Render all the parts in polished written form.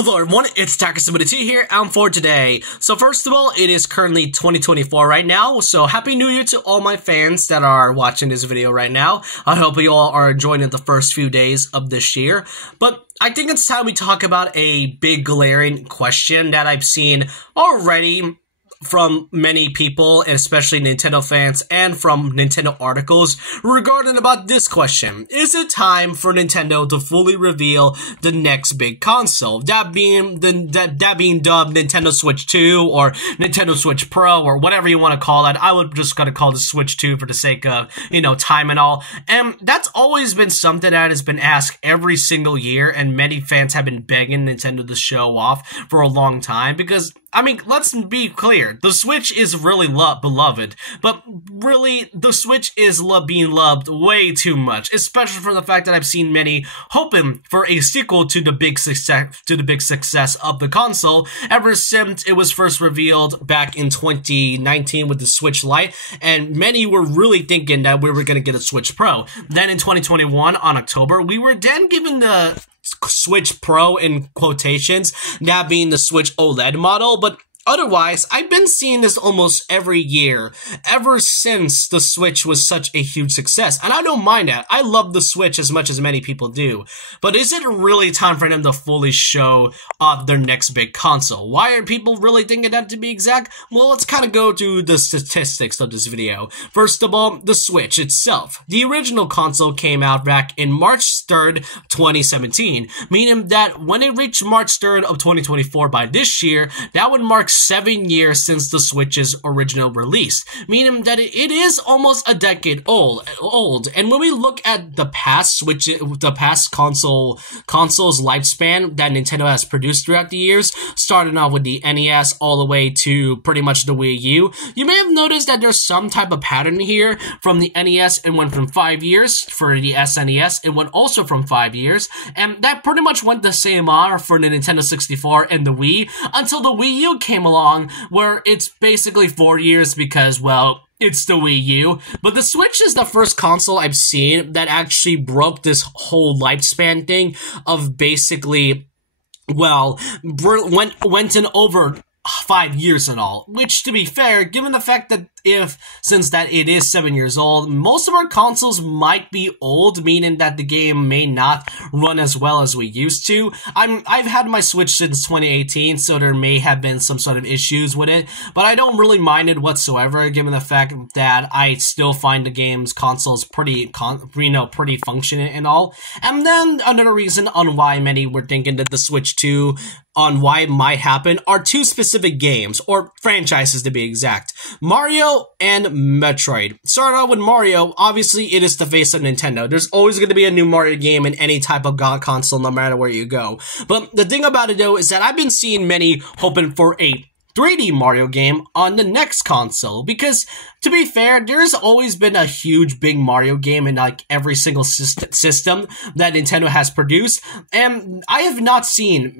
Hello everyone, it's Compatibility here, and for today. So first of all, it is currently 2024 right now, so Happy New Year to all my fans that are watching this video right now. I hope you all are enjoying the first few days of this year. But I think it's time we talk about a big glaring question that I've seen already from many people, especially Nintendo fans, and from Nintendo articles regarding about this question. Is it time for Nintendo to fully reveal the next big console? That being dubbed Nintendo Switch 2 or Nintendo Switch Pro or whatever you want to call it. I would just gotta call it Switch 2 for the sake of, time and all. And that's always been something that has been asked every single year, and many fans have been begging Nintendo to show off for a long time because, I mean, let's be clear. The Switch is really beloved, but really, the Switch is being loved way too much, especially from the fact that I've seen many hoping for a sequel to the big success of the console ever since it was first revealed back in 2019 with the Switch Lite, and many were really thinking that we were going to get a Switch Pro. Then in 2021, on October, we were then given the Switch Pro in quotations, that being the Switch OLED model, but otherwise, I've been seeing this almost every year, ever since the Switch was such a huge success. And I don't mind that. I love the Switch as much as many people do. But is it really time for them to fully show off their next big console? Why are people really thinking that, to be exact? Well, let's kind of go through the statistics of this video. First of all, the Switch itself. The original console came out back in March 3rd, 2017, meaning that when it reached March 3rd of 2024 by this year, that would mark 7 years since the Switch's original release, meaning that it is almost a decade old. And when we look at the past console's lifespan that Nintendo has produced throughout the years, starting off with the NES all the way to pretty much the Wii U, you may have noticed that there's some type of pattern here. From the NES, it went from 5 years. For the SNES, it went also from 5 years, and that pretty much went the same on for the Nintendo 64 and the Wii, until the Wii U came along, where it's basically 4 years because, well, it's the Wii U. But the Switch is the first console I've seen that actually broke this whole lifespan thing of basically, well, went in over 5 years and all, which, to be fair, given the fact that since it is 7 years old, most of our consoles might be old, meaning that the game may not run as well as we used to. I've had my Switch since 2018, so there may have been some sort of issues with it, but I don't really mind it whatsoever, given the fact that I still find the game's consoles pretty functioning and all. And then another reason on why many were thinking that the Switch 2 on why it might happen are two specific games, or franchises to be exact: Mario and Metroid. Starting out with Mario, obviously it is the face of Nintendo. There's always going to be a new Mario game in any type of console, no matter where you go. But the thing about it though is that I've been seeing many hoping for a 3D Mario game on the next console, because to be fair, there's always been a huge big Mario game in like every single system that Nintendo has produced, and I've not seen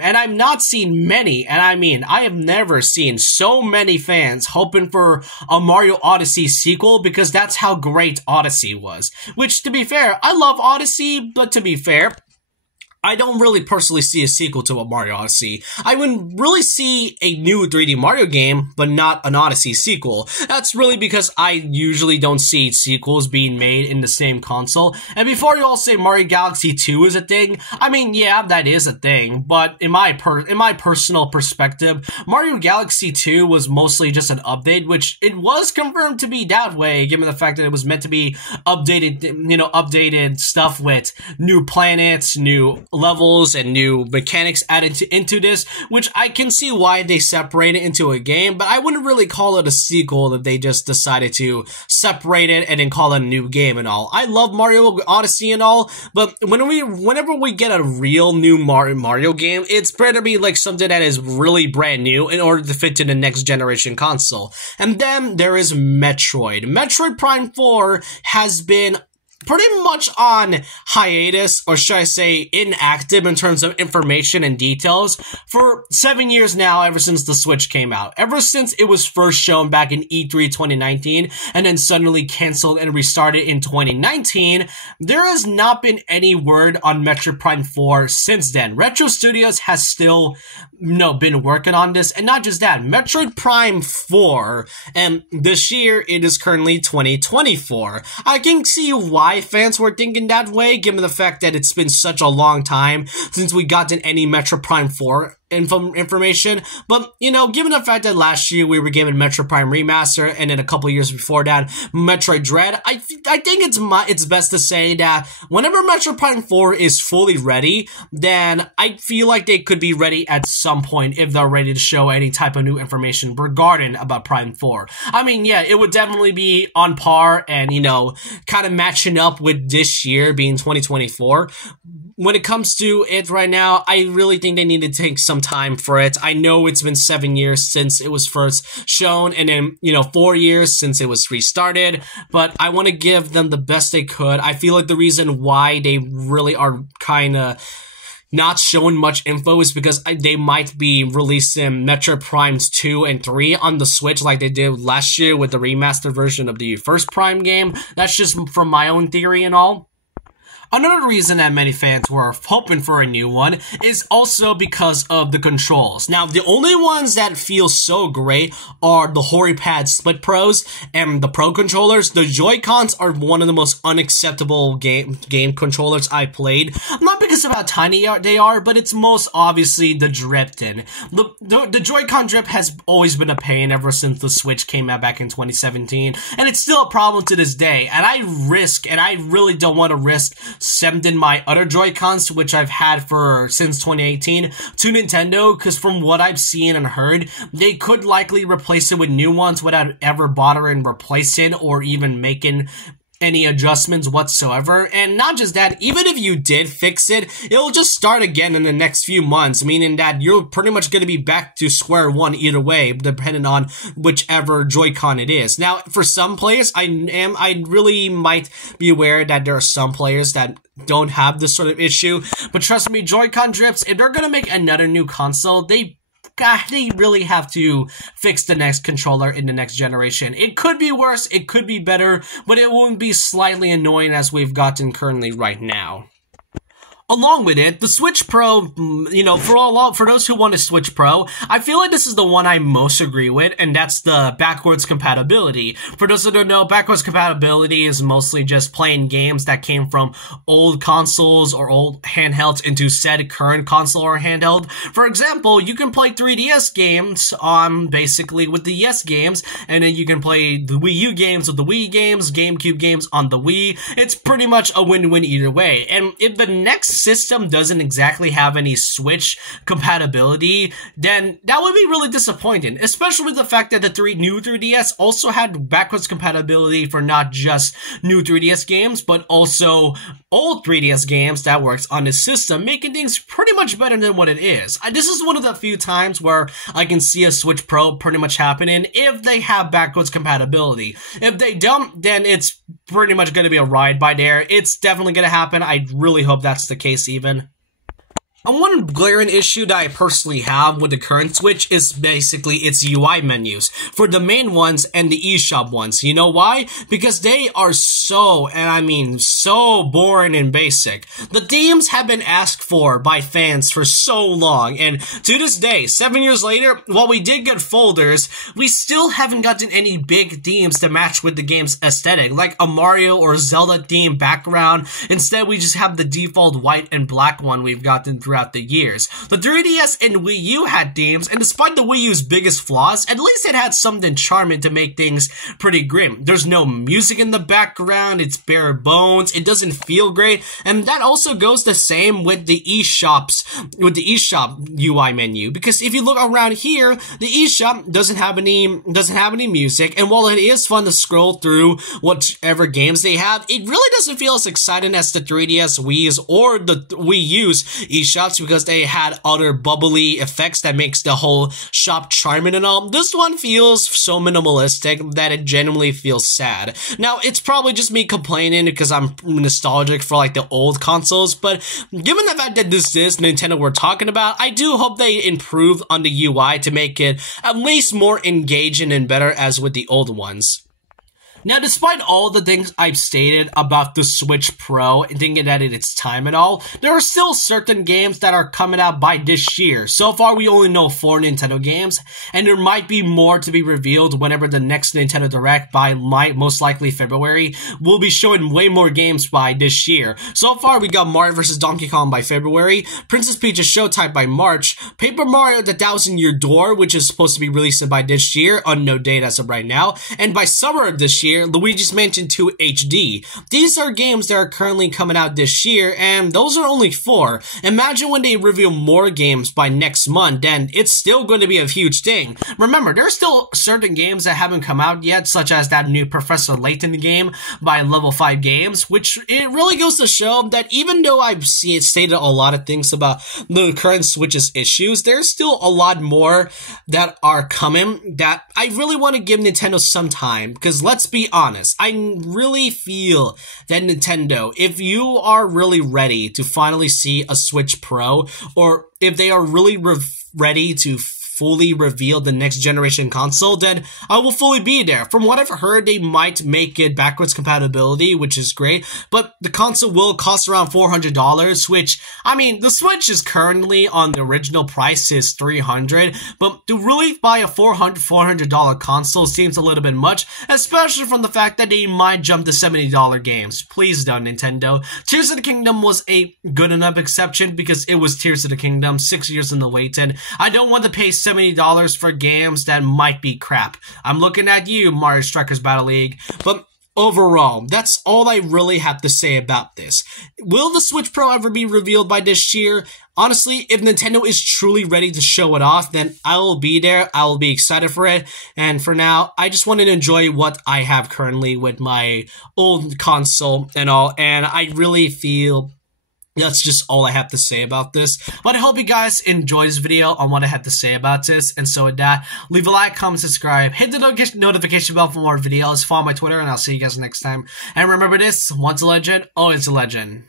many, and I mean I have never seen so many fans hoping for a Mario Odyssey sequel, because that's how great Odyssey was. Which, to be fair, I love Odyssey, but to be fair, I don't really personally see a sequel to a Mario Odyssey. I would really see a new 3D Mario game, but not an Odyssey sequel. That's really because I usually don't see sequels being made in the same console. And before you all say Mario Galaxy 2 is a thing, I mean, yeah, that is a thing, but in my personal perspective, Mario Galaxy 2 was mostly just an update, which it was confirmed to be that way, given the fact that it was meant to be updated stuff with new planets, new levels, and new mechanics added into this, which I can see why they separate it into a game, but I wouldn't really call it a sequel if they just decided to separate it and then call it a new game and all. I love Mario Odyssey and all, but whenever we get a real new Mario game, it's better to be like something that is really brand new in order to fit to the next generation console. And then there is Metroid. Metroid Prime 4 has been pretty much on hiatus, or should I say inactive in terms of information and details, for 7 years now, ever since the Switch came out. Ever since it was first shown back in E3 2019, and then suddenly canceled and restarted in 2019, there has not been any word on Metroid Prime 4 since then. Retro Studios has still, been working on this, and not just that, Metroid Prime 4, and this year it is currently 2024. I can see why fans were thinking that way, given the fact that it's been such a long time since we gotten any Metroid Prime 4 information, but given the fact that last year we were given Metroid Prime Remaster, and then a couple years before that Metroid Dread, I think it's best to say that whenever Metroid Prime 4 is fully ready, then I feel like they could be ready at some point if they're ready to show any type of new information regarding about Prime 4. I mean, yeah, it would definitely be on par and kind of matching up with this year being 2024. When it comes to it right now, I really think they need to take some time for it. I know it's been 7 years since it was first shown, and then, 4 years since it was restarted, but I want to give them the best they could. I feel like the reason why they really are kind of not showing much info is because they might be releasing Metroid Primes 2 and 3 on the Switch like they did last year with the remastered version of the first Prime game. That's just from my own theory and all. Another reason that many fans were hoping for a new one is also because of the controls. Now, the only ones that feel so great are the HoriPad Split Pros and the Pro controllers. The Joy-Cons are one of the most unacceptable game controllers I played. Not because of how tiny they are, but it's most obviously the drifting. The Joy-Con drip has always been a pain ever since the Switch came out back in 2017, and it's still a problem to this day. And I really don't want to risk sending my other Joy-Cons, which I've had since 2018, to Nintendo, because from what I've seen and heard, they could likely replace it with new ones without ever bothering replacing or even making any adjustments whatsoever. And not just that, even if you did fix it, it'll just start again in the next few months, meaning that you're pretty much going to be back to square one either way, depending on whichever Joy-Con it is. Now, for some players, I really might be aware that there are some players that don't have this sort of issue, but trust me, Joy-Con drips, if they're going to make another new console, they really have to fix the next controller in the next generation. It could be worse, it could be better, but it won't be slightly annoying as we've gotten currently right now. Along with it, the Switch Pro, for those who want a Switch Pro, I feel like this is the one I most agree with, and that's the backwards compatibility. For those who don't know, backwards compatibility is mostly just playing games that came from old consoles or old handhelds into said current console or handheld. For example, you can play 3DS games basically with the Yes games, and then you can play the Wii U games with the Wii games, GameCube games on the Wii. It's pretty much a win-win either way. And if the next system doesn't exactly have any Switch compatibility, then that would be really disappointing, especially with the fact that the new 3DS also had backwards compatibility for not just new 3DS games, but also old 3DS games that works on this system, making things pretty much better than what it is. This is one of the few times where I can see a Switch Pro pretty much happening if they have backwards compatibility. If they don't, then it's pretty much going to be a ride by there. It's definitely going to happen. I really hope that's the case even. And one glaring issue that I personally have with the current Switch is basically its UI menus for the main ones and the eShop ones. You know why? Because they are so boring and basic. The themes have been asked for by fans for so long, and to this day, 7 years later, while we did get folders, we still haven't gotten any big themes to match with the game's aesthetic, like a Mario or Zelda themed background. Instead, we just have the default white and black one we've gotten throughout the years. The 3DS and Wii U had themes, and despite the Wii U's biggest flaws, at least it had something charming to make things pretty grim. There's no music in the background, it's bare bones, it doesn't feel great, and that also goes the same with the eShop UI menu, because if you look around here, the eShop doesn't have any music, and while it is fun to scroll through whatever games they have, it really doesn't feel as exciting as the 3DS, Wii's, or the Wii U's eShop screenshots because they had other bubbly effects that makes the whole shop charming and all. This one feels so minimalistic that it genuinely feels sad. Now, it's probably just me complaining because I'm nostalgic for like the old consoles, but given the fact that this is Nintendo we're talking about, I do hope they improve on the UI to make it at least more engaging and better as with the old ones. Now, despite all the things I've stated about the Switch Pro and thinking that it's time and all, there are still certain games that are coming out by this year. So far, we only know 4 Nintendo games, and there might be more to be revealed whenever the next Nintendo Direct by most likely February. We'll be showing way more games by this year. So far, we got Mario vs. Donkey Kong by February, Princess Peach's Showtime by March, Paper Mario The Thousand Year Door, which is supposed to be released by this year, unknown date as of right now, and by summer of this year, Luigi's Mansion 2 HD. These are games that are currently coming out this year, and those are only 4. Imagine when they reveal more games by next month, then it's still going to be a huge thing. Remember, there are still certain games that haven't come out yet, such as that new Professor Layton game by Level 5 Games, which it really goes to show that even though I've stated a lot of things about the current Switch's issues, there's still a lot more that are coming that I really want to give Nintendo some time, because let's be honest, I really feel that Nintendo, if you are really ready to finally see a Switch Pro, or if they are really ready to fully reveal the next generation console, then I will fully be there. From what I've heard, they might make it backwards compatibility, which is great, but the console will cost around $400, which, I mean, the Switch is currently on the original price is $300, but to really buy a $400 console seems a little bit much, especially from the fact that they might jump to $70 games. Please don't, Nintendo. Tears of the Kingdom was a good enough exception because it was Tears of the Kingdom, 6 years in the waiting. I don't want to pay $70 for games that might be crap. I'm looking at you, Mario Strikers Battle League. But overall, that's all I really have to say about this. Will the Switch Pro ever be revealed by this year? Honestly, if Nintendo is truly ready to show it off, then I will be there. I will be excited for it. And for now, I just want to enjoy what I have currently with my old console and all. And I really feel that's just all I have to say about this. But I hope you guys enjoyed this video on what I had to say about this. And so with that, leave a like, comment, subscribe, hit the notification bell for more videos, follow my Twitter, and I'll see you guys next time. And remember this, once a legend, always a legend.